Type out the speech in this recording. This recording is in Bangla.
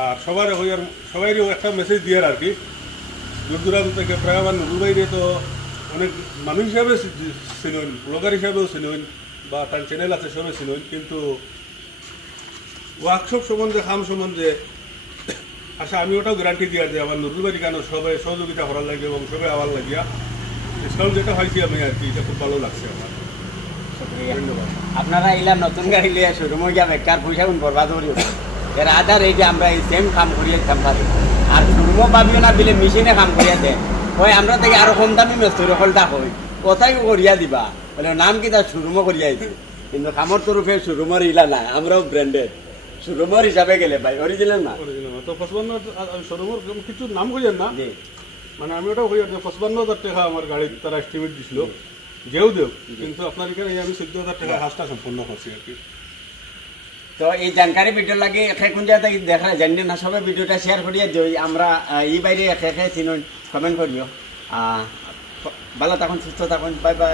আর সবাইরও একটা মেসেজ দিয়ে আর কি, দূর দূরান্ত থেকে প্রায় আমার নুরুল ভাইরে তো অনেক মানুষ হিসাবে চিনুন, ব্লগার হিসাবেও চিনুন, বা তার চ্যানেল আছে সবে চিনুন, কিন্তু ওয়ার্কশপ সম্বন্ধে কাম সম্বন্ধে আচ্ছা আমি ওটাও গ্যারান্টি দিয়া যে আমার নুরুল ভাই কেন সবাই সহযোগিতা করার লাগে এবং সবাই আবার লাগিয়া ডিসকাউন্ট যেটা হয়েছি আমি আর কি, এটা খুব ভালো লাগছে আমার। ধন্যবাদ। আপনারা এলা নতুন গাড়ি লিয়ে শোরুমে গিয়া বেকার পয়সা কোন বরবাদ করিও এর আধার এই যে আমরা এই সেম কাম করিয়ে দিতাম পারি, আর শোরুমও পাবিও না দিলে মেশিনে কাম করিয়া দেয় হয় আমরা থেকে আরো কম দামি মেস্তরি হলটা হই কোথায় করিয়া দিবা বলে নাম কি তার শোরুমও করিয়া দিতে, কিন্তু কামর তরফে শোরুমের ইলা না, আমরাও ব্র্যান্ডেড শোরুমের হিসাবে গেলে ভাই অরিজিনাল না। তো 55 শোরুমের কিছু নাম কইেন না, জি মানে আমি ওটাও কই 55,000 টাকা আমার গাড়ির তারা এস্টিমেট দিছিল, যেও দেও, কিন্তু আপনার এখানে আমি 14,000 টাকা হাসটা সম্পূর্ণ করছি আর কি। তো এই জানকারি ভিডিও লাগে একে কোন জায়গা থেকে দেখা জানি না, সবাই ভিডিওটা শেয়ার করিয়া দিই, আমরা এই বাইরে একে চিনুন কমেন্ট করিও। ভালো থাকুন, সুস্থ থাকুন, বাই বাই।